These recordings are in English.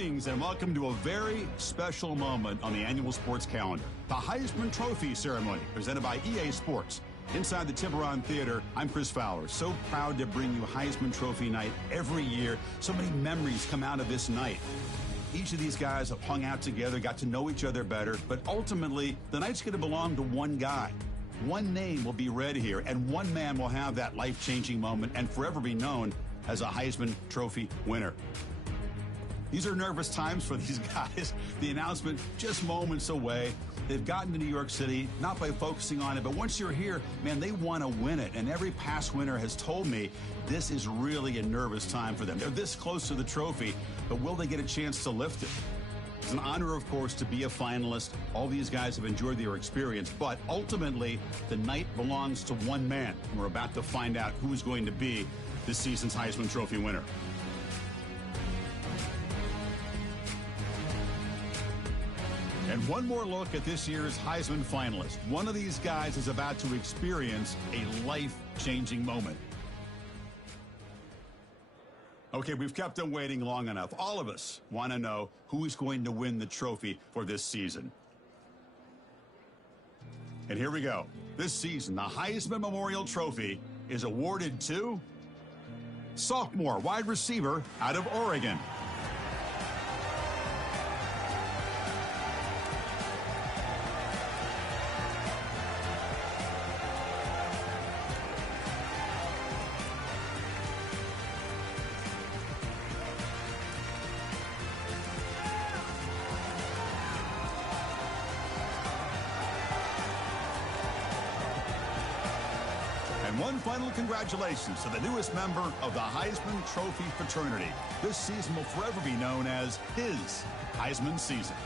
Greetings and welcome to a very special moment on the annual sports calendar. The Heisman Trophy ceremony presented by EA Sports. Inside the Tiburon Theater, I'm Chris Fowler. So proud to bring you Heisman Trophy night every year. So many memories come out of this night. Each of these guys have hung out together, got to know each other better, but ultimately, the night's going to belong to one guy. One name will be read here, and one man will have that life-changing moment and forever be known as a Heisman Trophy winner. These are nervous times for these guys. The announcement just moments away. They've gotten to New York City, not by focusing on it, but once you're here, man, they want to win it. And every past winner has told me this is really a nervous time for them. They're this close to the trophy, but will they get a chance to lift it? It's an honor, of course, to be a finalist. All these guys have enjoyed their experience, but ultimately, the night belongs to one man. We're about to find out who is going to be this season's Heisman Trophy winner. And one more look at this year's Heisman finalist. One of these guys is about to experience a life-changing moment. Okay, we've kept them waiting long enough. All of us want to know who is going to win the trophy for this season. And here we go. This season, the Heisman Memorial Trophy is awarded to sophomore wide receiver out of Oregon. One final congratulations to the newest member of the Heisman Trophy fraternity. This season will forever be known as his Heisman season.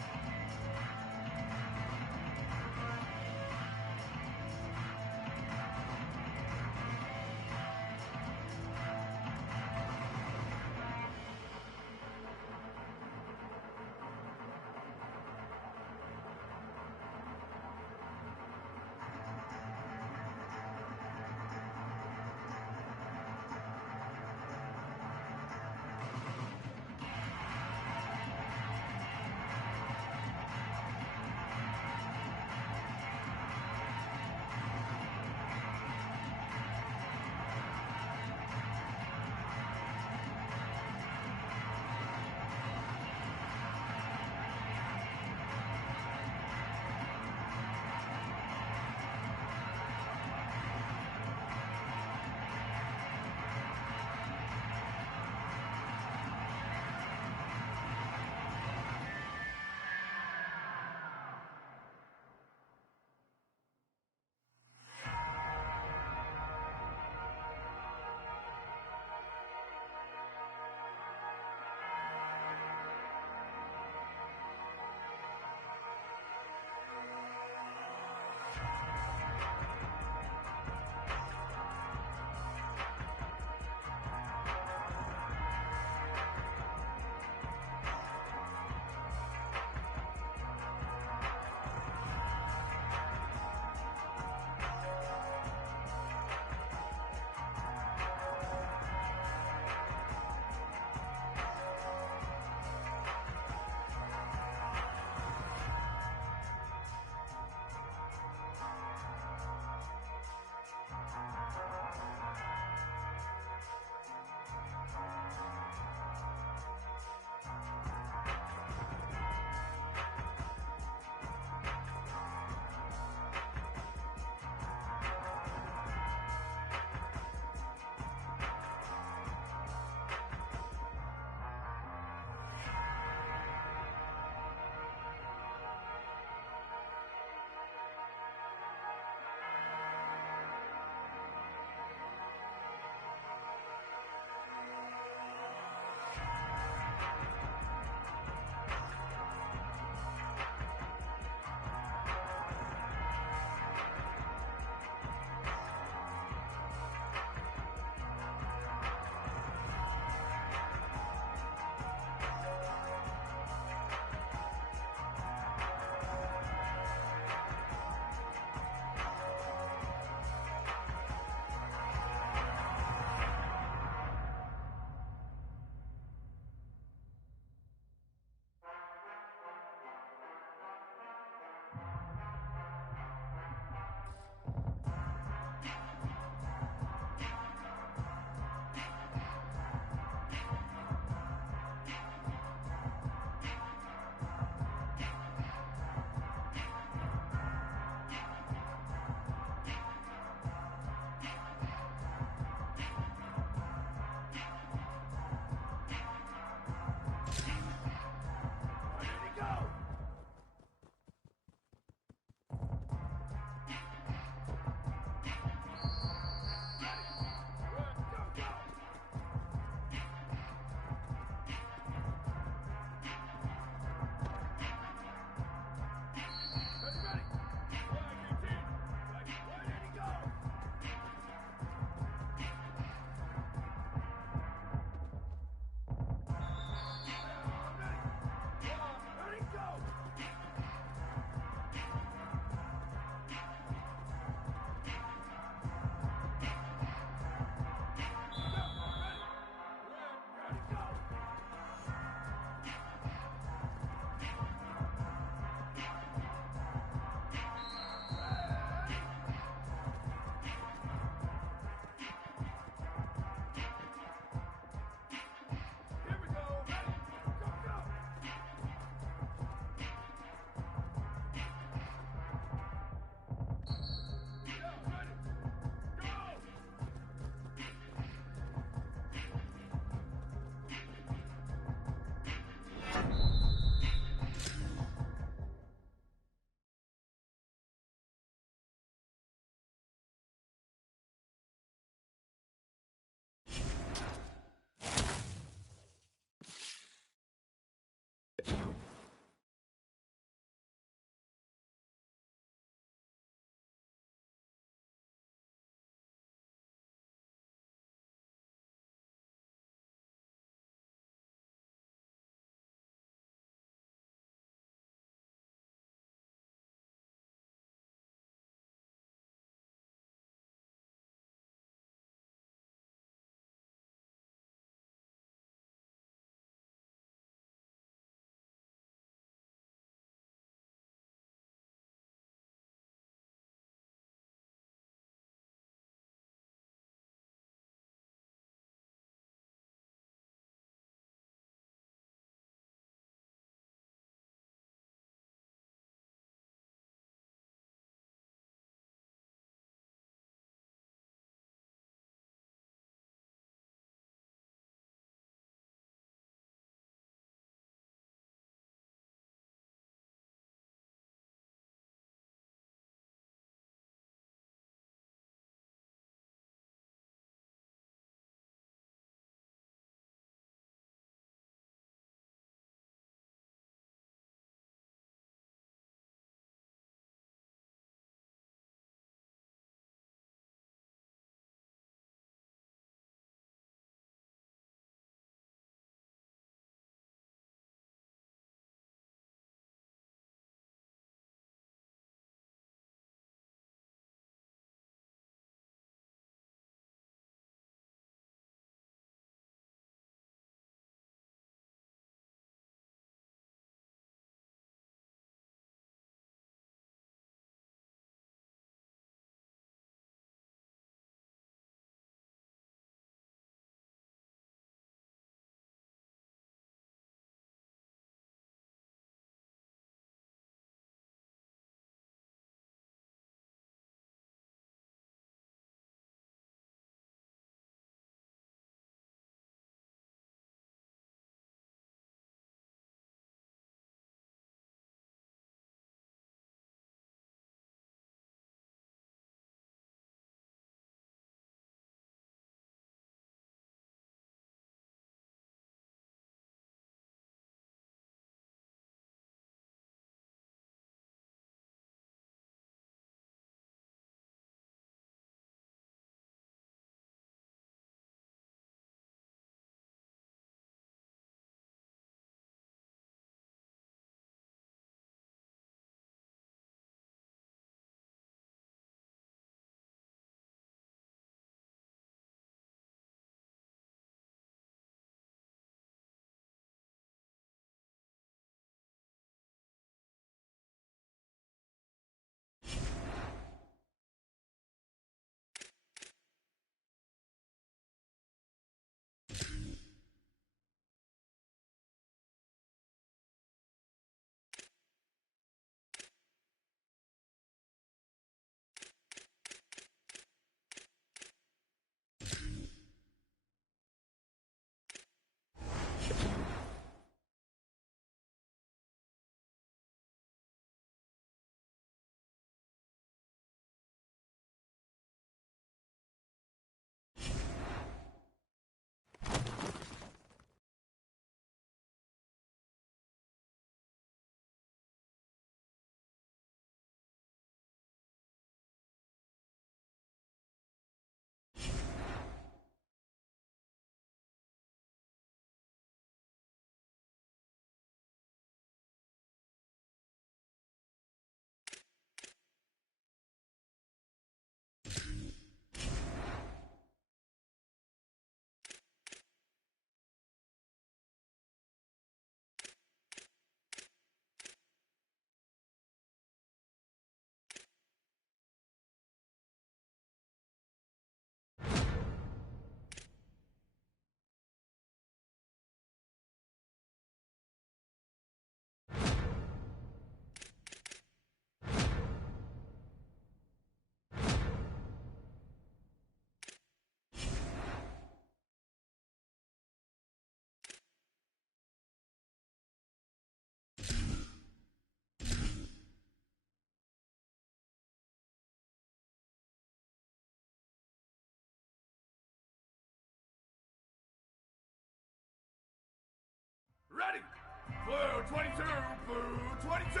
22, blue 22.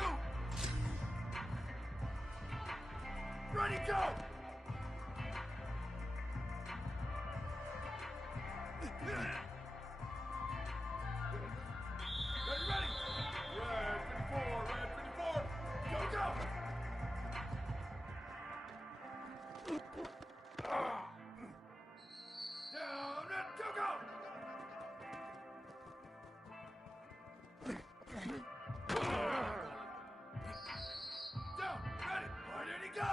Ready, go! Ready. Red 54, go, go! Down and go, go! Down, ready, where did he go?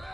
Ready,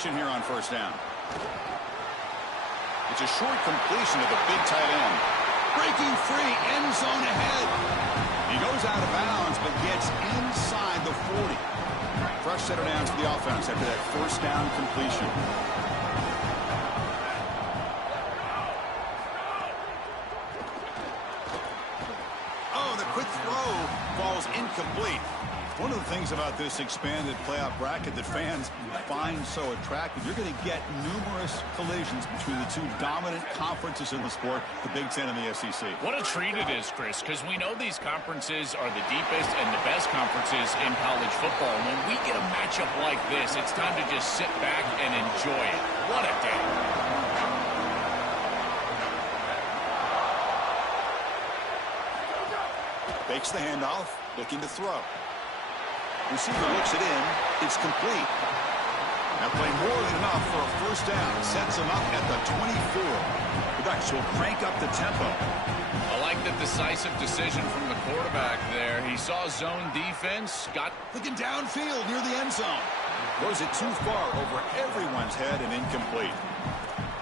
action here on first down. It's a short completion to the big tight end. Breaking free, end zone ahead. He goes out of bounds, but gets inside the 40. Fresh set of downs for the offense after that first down completion. Oh, the quick throw falls incomplete. One of the things about this expanded playoff bracket that fans find so attractive, you're going to get numerous collisions between the two dominant conferences in the sport, the Big Ten and the SEC. What a treat it is, Chris, because we know these conferences are the deepest and the best conferences in college football. And when we get a matchup like this, it's time to just sit back and enjoy it. What a day. Fakes the handoff, looking to throw. Receiver looks it in. It's complete. Now playing more than enough for a first down. Sets him up at the 24. The Ducks will crank up the tempo. I like the decisive decision from the quarterback there. He saw zone defense, got looking downfield near the end zone. Throws it too far over everyone's head and incomplete.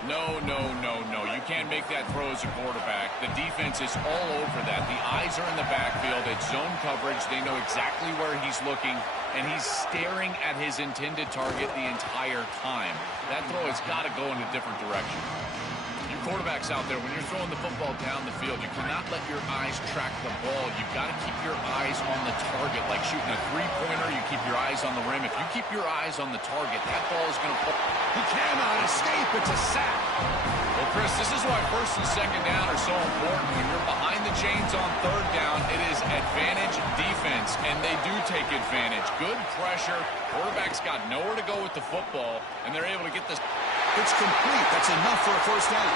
No, no, no, no. You can't make that throw as a quarterback. The defense is all over that. The eyes are in the backfield. It's zone coverage. They know exactly where he's looking, and he's staring at his intended target the entire time. That throw has got to go in a different direction. You quarterbacks out there, when you're throwing the football down the field, you cannot let your eyes track the ball. You've got to keep your eyes on the target. Like shooting a three-pointer, you keep your eyes on the rim. If you keep your eyes on the target, that ball is going to fall. He cannot escape. It's a sack. Well, Chris, this is why first and second down are so important. When you're behind the chains on third down, it is advantage defense, and they do take advantage. Good pressure. Quarterback's got nowhere to go with the football, and they're able to get this. It's complete. That's enough for a first down.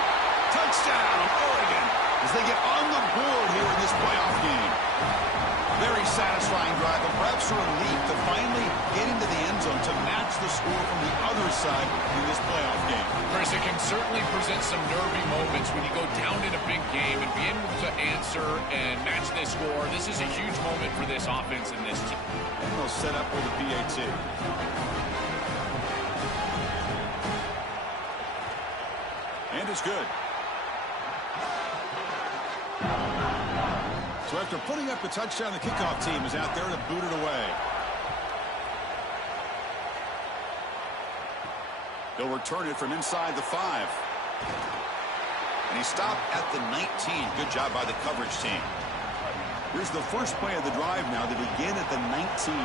Touchdown, Oregon, as they get on the board here in this playoff game. Very satisfying drive, but perhaps a relief to finally get into the end zone to match the score from the other side in this playoff game. Chris, it can certainly present some nervy moments when you go down in a big game and be able to answer and match this score. This is a huge moment for this offense and this team. And they'll set up with a PAT. And it's good. So after putting up the touchdown, the kickoff team is out there to boot it away. They'll return it from inside the 5. And he stopped at the 19. Good job by the coverage team. Here's the first play of the drive now. They begin at the 19.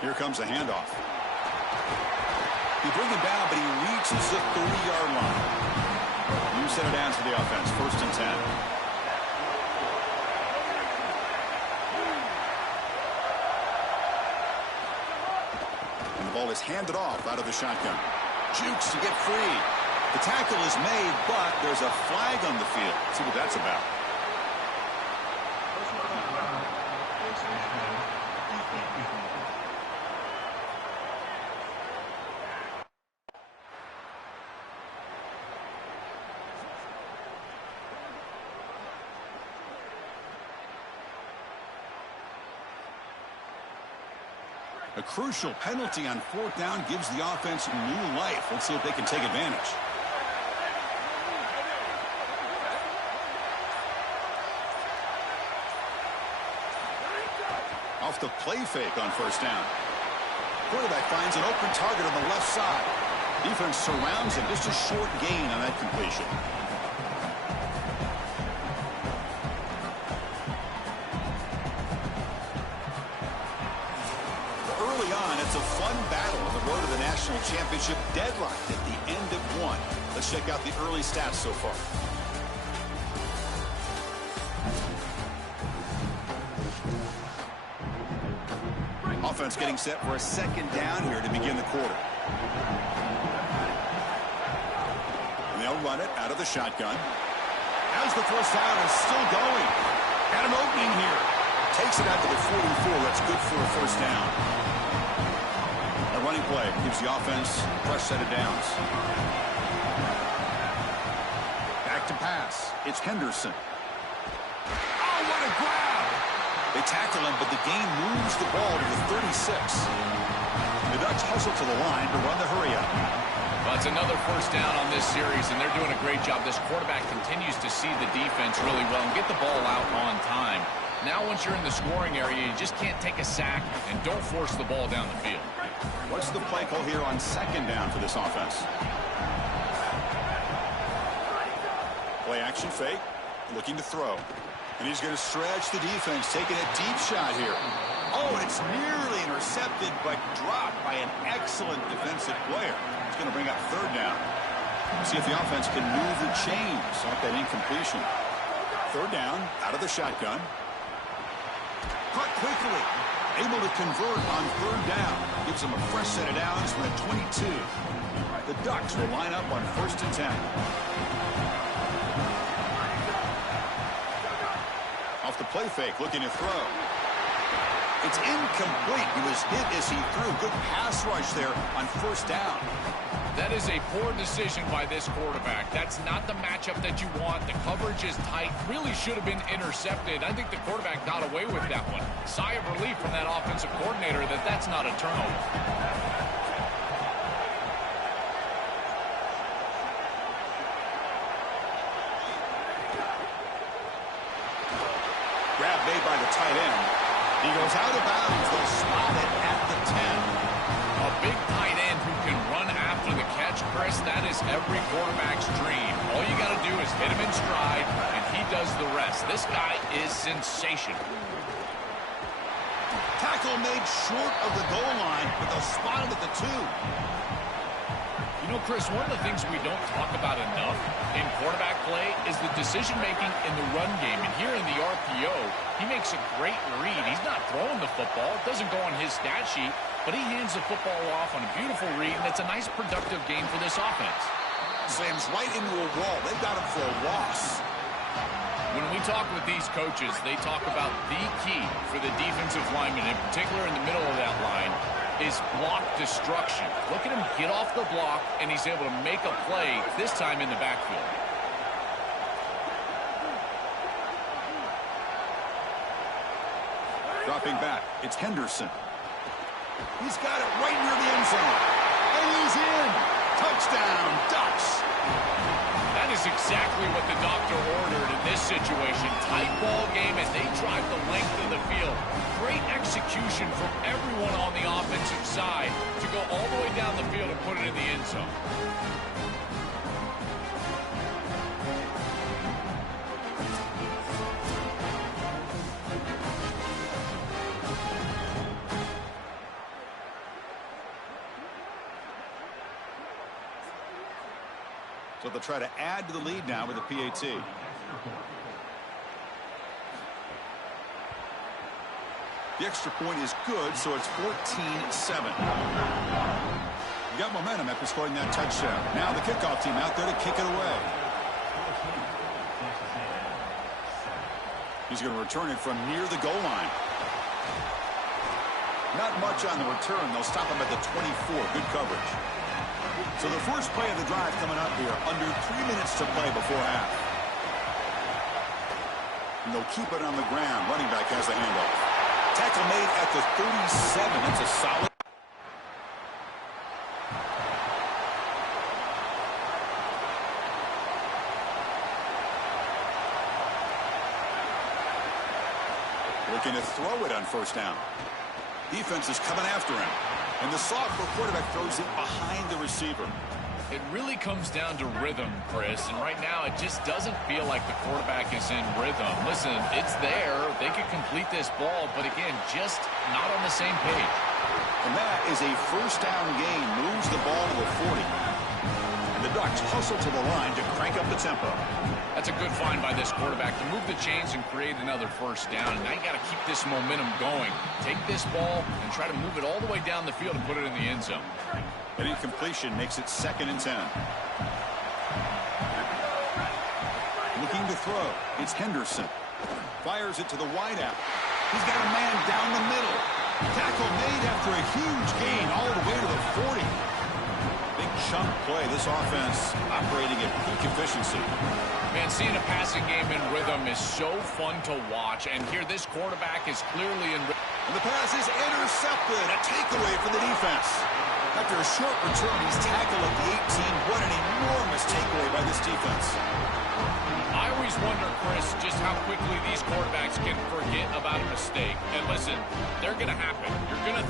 Here comes a handoff. He brings it down, but he reaches the 30-yard line. New set of downs for the offense. First and 10. And the ball is handed off out of the shotgun. Jukes to get free. The tackle is made, but there's a flag on the field. Let's see what that's about. A crucial penalty on fourth down gives the offense new life. Let's see if they can take advantage. Off the play fake on first down. Quarterback finds an open target on the left side. Defense surrounds him. Just a short gain on that completion. It's a fun battle on the road to the national championship, deadlocked at the end of one. Let's check out the early stats so far. Offense getting set for a second down here to begin the quarter. And they'll run it out of the shotgun. As the first down is still going. Got an opening here. Takes it out to the 44. That's good for a first down. A running play gives the offense a fresh set of downs. Back to pass. It's Henderson. Oh, what a grab! They tackle him, but the gain moves the ball to the 36. The Ducks hustle to the line to run the hurry up. Well, it's another first down on this series, and they're doing a great job. This quarterback continues to see the defense really well and get the ball out on time. Now once you're in the scoring area, you just can't take a sack and don't force the ball down the field. What's the play call here on second down for this offense? Play action fake, looking to throw. And he's going to stretch the defense, taking a deep shot here. Oh, and it's nearly intercepted, but dropped by an excellent defensive player. It's going to bring up third down. See if the offense can move the chains off that incompletion. Third down, out of the shotgun. Caught quickly. Able to convert on third down. Gives them a fresh set of downs from the 22. The Ducks will line up on 1st and 10. Off the play fake, looking to throw. It's incomplete. He was hit as he threw. Good pass rush there on 1st down. That is a poor decision by this quarterback. That's not the matchup that you want. The coverage is tight. Really should have been intercepted. I think the quarterback got away with that one. Sigh of relief from that offensive coordinator that that's not a turnover. Grab made by the tight end. He goes out of bounds. They'll spot it at the 10. A big tight end who can run after the catch, Chris, that is every quarterback's dream. All you got to do is hit him in stride, and he does the rest. This guy is sensational. Tackle made short of the goal line, but they'll spot it at the 2. You know, Chris, one of the things we don't talk about enough in quarterback play is the decision-making in the run game. And here in the RPO, he makes a great read. He's not throwing the football. It doesn't go on his stat sheet, but he hands the football off on a beautiful read, and it's a nice, productive game for this offense. Slams right into a wall. They've got him for a loss. When we talk with these coaches, they talk about the key for the defensive lineman, in particular in the middle of that line, is block destruction. Look at him get off the block, and he's able to make a play, this time in the backfield. Dropping back, it's Henderson. He's got it right near the end zone. And he's in. Touchdown, Ducks. That is exactly what the doctor ordered in this situation. Tight ball game, and they drive the length of the field. Great execution from everyone on the offensive side to go all the way down the field and put it in the end zone. So they'll try to add to the lead now with a PAT. The extra point is good, so it's 14-7. You got momentum after scoring that touchdown. Now the kickoff team out there to kick it away. He's going to return it from near the goal line. Not much on the return. They'll stop him at the 24. Good coverage. So the first play of the drive coming up here. Under 3 minutes to play before half. And they'll keep it on the ground. Running back has the handoff. Tackle made at the 37. That's a solid. Looking to throw it on 1st down. Defense is coming after him. And the sophomore quarterback throws it behind the receiver. It really comes down to rhythm, Chris, and right now it just doesn't feel like the quarterback is in rhythm. Listen, it's there. They could complete this ball, but again, just not on the same page. And that is a 1st down gain. Moves the ball to the 40. And the Ducks hustle to the line to crank up the tempo. That's a good find by this quarterback to move the chains and create another 1st down. And now you got to keep this momentum going. Take this ball and try to move it all the way down the field and put it in the end zone. An incompletion makes it 2nd and 10. Looking to throw. It's Henderson. Fires it to the wideout. He's got a man down the middle. Tackle made after a huge gain all the way to the 40. Big chunk play. This offense operating at peak efficiency. Man, seeing a passing game in rhythm is so fun to watch. And here, this quarterback is clearly in rhythm. And the pass is intercepted. A takeaway for the defense. After a short return, he's tackled at the 18. What an enormous takeaway by this defense. I always wonder, Chris, just how quickly these quarterbacks can forget about a mistake. And listen, they're going to happen. You're going to...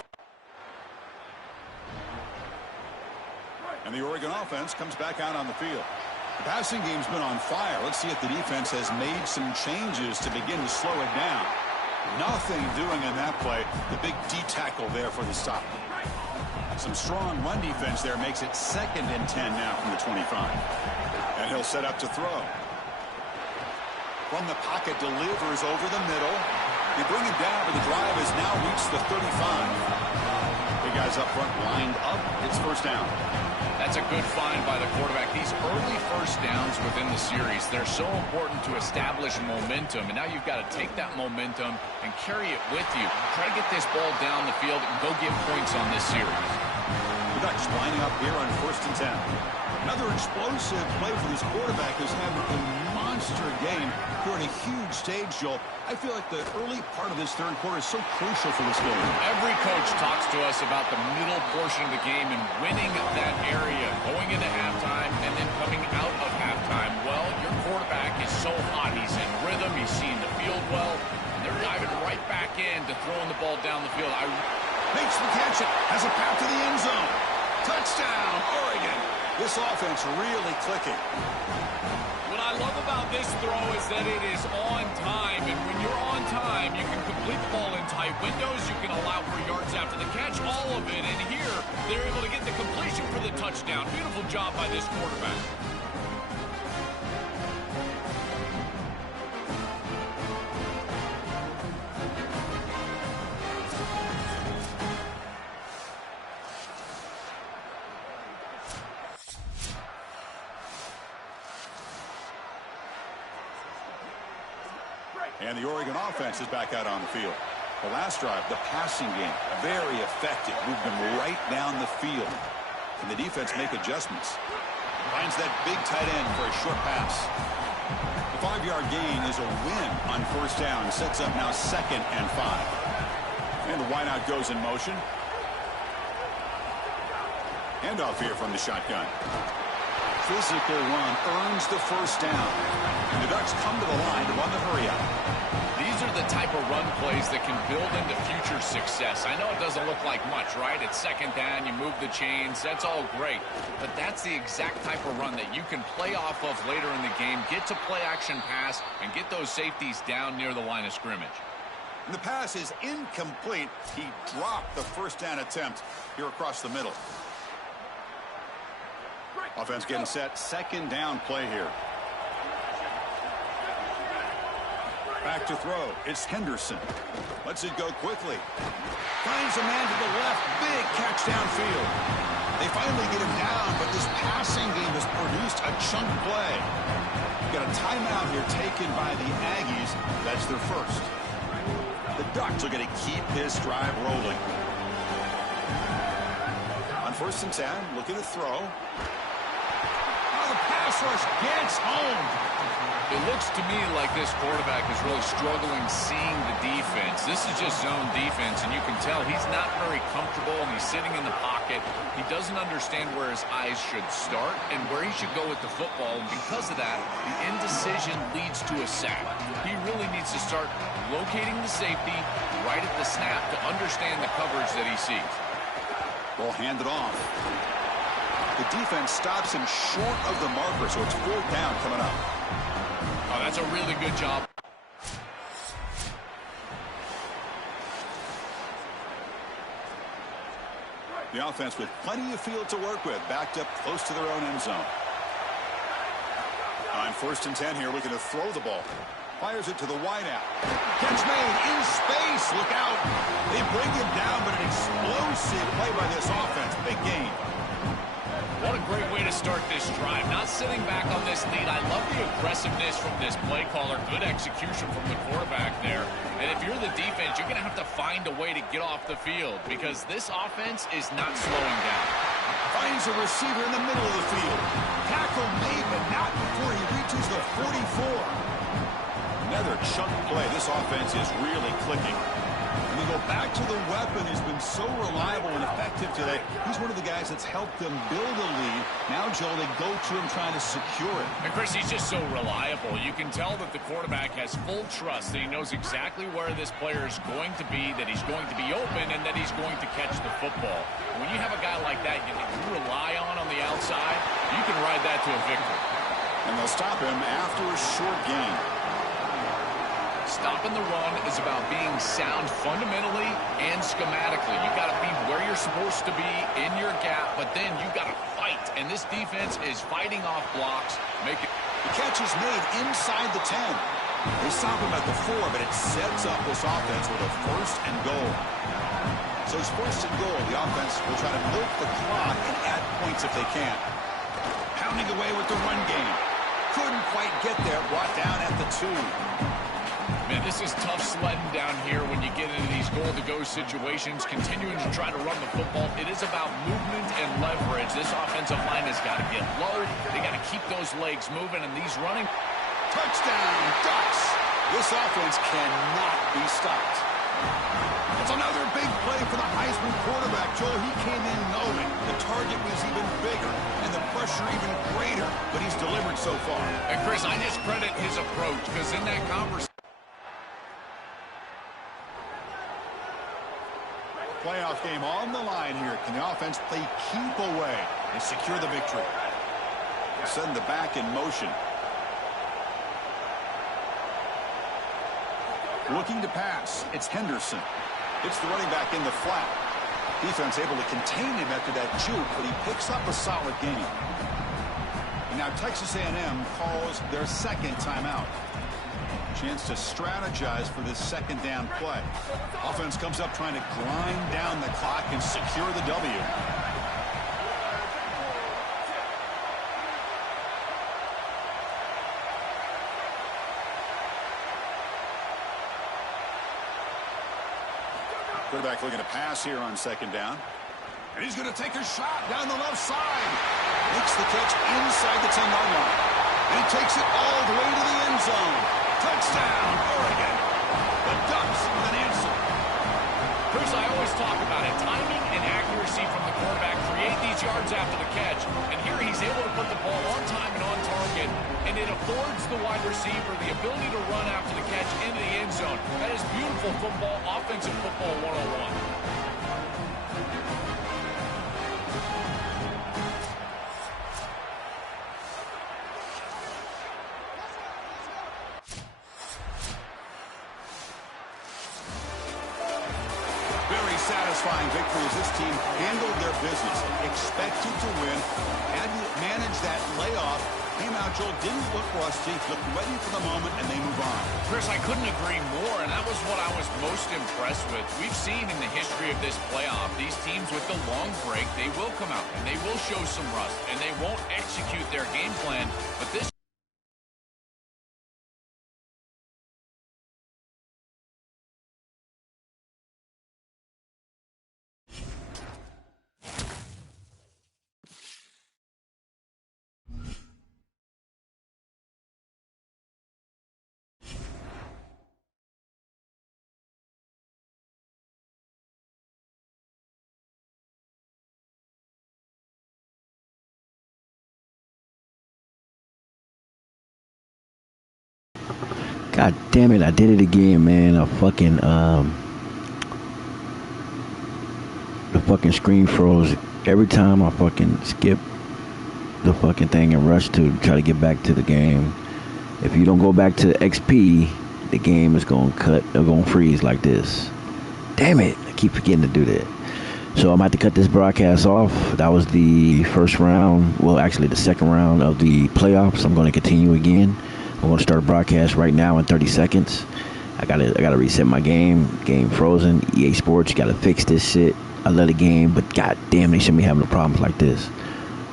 And the Oregon offense comes back out on the field. The passing game's been on fire. Let's see if the defense has made some changes to begin to slow it down. Nothing doing in that play. The big D tackle there for the stop. Some strong run defense there makes it 2nd and 10 now from the 25. And he'll set up to throw. From the pocket, delivers over the middle. They bring him down, but the drive has now reached the 35. Big guys up front lined up. It's first down. That's a good find by the quarterback. These early first downs within the series, they're so important to establish momentum. And now you've got to take that momentum and carry it with you. Try to get this ball down the field and go get points on this series. The Ducks lining up here on 1st and 10. Another explosive play for this quarterback who's having a monster game here on a huge stage, Joel. I feel like the early part of this third quarter is so crucial for this game. Every coach talks to us about the middle portion of the game and winning that area, going into halftime and then coming out of halftime. Well, your quarterback is so hot. He's in rhythm. He's seeing the field well. And they're diving right back in to throwing the ball down the field. Makes the catch. Has a path to the end zone. Touchdown, Oregon. This offense really clicking. What I love about this throw is that it is on time. And when you're on time, you can complete the ball in tight windows. You can allow for yards after the catch, all of it. And here, they're able to get the completion for the touchdown. Beautiful job by this quarterback. And the Oregon offense is back out on the field. The last drive, the passing game, very effective. Moved them right down the field. Can the defense make adjustments? Finds that big tight end for a short pass. The 5-yard gain is a win on 1st down. Sets up now 2nd and 5. And the wideout goes in motion. Handoff here from the shotgun. Physical run earns the 1st down. And the Ducks come to the line to run the hurry-out. These are the type of run plays that can build into future success. I know it doesn't look like much, right? It's 2nd down, you move the chains, that's all great. But that's the exact type of run that you can play off of later in the game, get to play-action pass, and get those safeties down near the line of scrimmage. And the pass is incomplete. He dropped the 1st down attempt here across the middle. Offense getting set. 2nd down play here. Back to throw. It's Henderson. Lets it go quickly. Finds a man to the left. Big catch downfield. They finally get him down, but this passing game has produced a chunk play. Got a timeout here taken by the Aggies. That's their first. The Ducks are going to keep this drive rolling. On 1st and 10, looking to throw. The pass rush gets home. It looks to me like this quarterback is really struggling seeing the defense. This is just zone defense, and you can tell he's not very comfortable, and he's sitting in the pocket. He doesn't understand where his eyes should start and where he should go with the football, and because of that, the indecision leads to a sack. He really needs to start locating the safety right at the snap to understand the coverage that he sees. Ball handed off. The defense stops him short of the marker, so it's 4th down coming up. Oh, that's a really good job. The offense with plenty of field to work with, backed up close to their own end zone. On 1st and 10 here, looking to throw the ball. Fires it to the wideout. Catch made in space. Look out. They bring him down, but an explosive play by this offense. Big gain. What a great way to start this drive. Not sitting back on this lead. I love the aggressiveness from this play caller. Good execution from the quarterback there. And if you're the defense, you're going to have to find a way to get off the field because this offense is not slowing down. Finds a receiver in the middle of the field. Tackle made, but not before he reaches the 44. Another chunk play. This offense is really clicking. And they go back to the weapon. He's been so reliable and effective today. He's one of the guys that's helped them build a lead. Now, Joe, they go to him trying to secure it. And, Chris, he's just so reliable. You can tell that the quarterback has full trust that he knows exactly where this player is going to be, that he's going to be open, and that he's going to catch the football. When you have a guy like that you rely on the outside, you can ride that to a victory. And they'll stop him after a short gain. Stopping the run is about being sound fundamentally and schematically. You got to be where you're supposed to be in your gap, but then you got to fight. And this defense is fighting off blocks. The catch is made inside the 10. They stop him at the 4, but it sets up this offense with a 1st and goal. So it's 1st and goal. The offense will try to milk the clock and add points if they can. Pounding away with the run game. Couldn't quite get there. Brought down at the 2. Man, this is tough sledding down here when you get into these goal-to-go situations, continuing to try to run the football. It is about movement and leverage. This offensive line has got to get low. They got to keep those legs moving, and these running. Touchdown, Ducks. This offense cannot be stopped. It's another big play for the Heisman quarterback, Joel. He came in knowing the target was even bigger and the pressure even greater, but he's delivered so far. And, Chris, I just credit his approach, because in that conversation, playoff game on the line here. Can the offense play keep away and secure the victory? Send the back in motion. Looking to pass. It's Henderson. It's the running back in the flat. Defense able to contain him after that juke, but he picks up a solid gain. And now Texas A&M calls their 2nd timeout. Chance to strategize for this 2nd down play. Offense comes up trying to grind down the clock and secure the W. Quarterback looking to pass here on 2nd down. And he's going to take a shot down the left side. Makes the catch inside the 10-yard line. And he takes it all the way to the end zone. Touchdown, Oregon. The Ducks with an answer. Chris, I always talk about it. Timing and accuracy from the quarterback create these yards after the catch. And here he's able to put the ball on time and on target. And it affords the wide receiver the ability to run after the catch into the end zone. That is beautiful football, offensive football 101. Satisfying victory as this team handled their business, expected to win, had to manage that layoff. Came out, Joel, didn't look rusty, looked ready for the moment, and they move on. Chris, I couldn't agree more, and that was what I was most impressed with. We've seen in the history of this playoff, these teams with the long break, they will come out, and they will show some rust, and they won't execute their game plan, but this God damn it, I did it again, man. The fucking screen froze every time I fucking skip the fucking thing and rush to try to get back to the game. If you don't go back to XP, the game is gonna freeze like this. Damn it, I keep forgetting to do that. So I'm about to cut this broadcast off. That was the 1st round, well actually the 2nd round of the playoffs. I'm gonna continue again. I'm going to start a broadcast right now in 30 seconds. I gotta reset my game. Game frozen. EA Sports, you gotta fix this shit. I love the game, but god damn, they shouldn't be having no problems like this.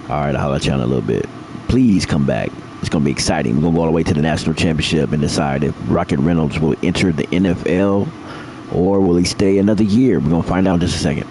Alright, I'll holler at you in a little bit. Please come back. It's going to be exciting. We're going to go all the way to the national championship and decide if Rocket Reynolds will enter the NFL or will he stay another year. We're going to find out in just a second.